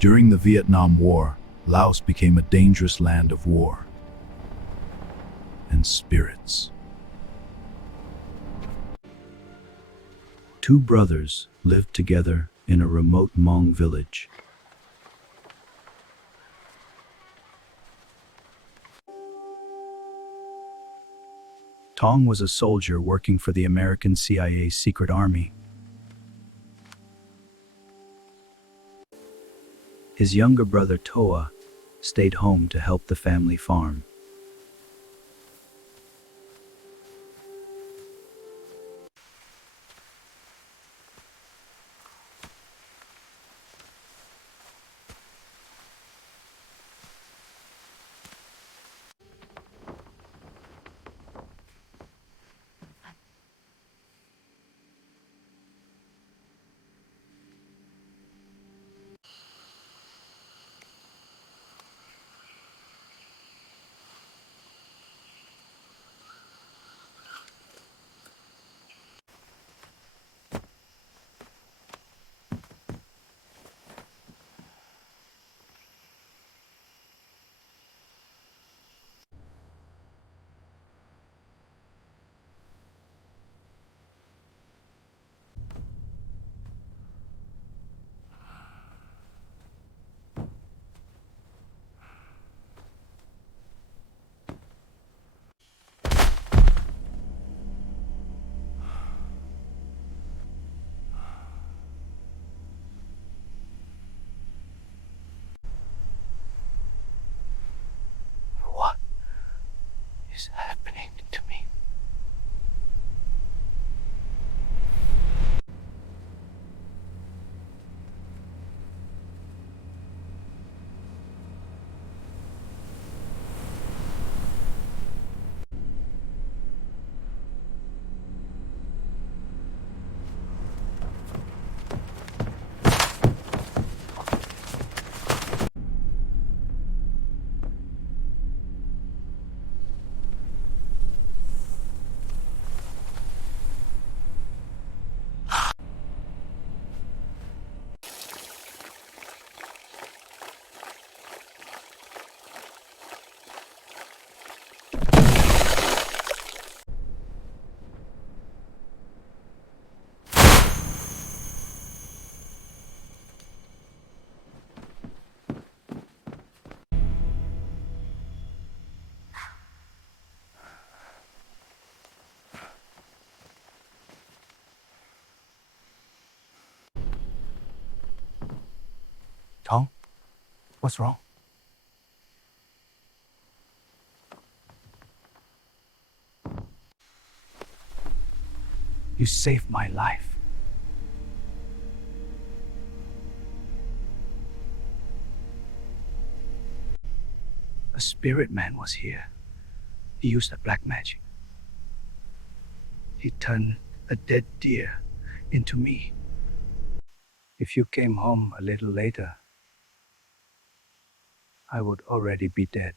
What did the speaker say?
During the Vietnam War, Laos became a dangerous land of war and spirits. Two brothers lived together in a remote Hmong village. Tong was a soldier working for the American CIA's secret army. His younger brother Toa stayed home to help the family farm. What is happening to me? Tong, what's wrong? You saved my life. A spirit man was here. He used a black magic. He turned a dead deer into me. If you came home a little later, I would already be dead.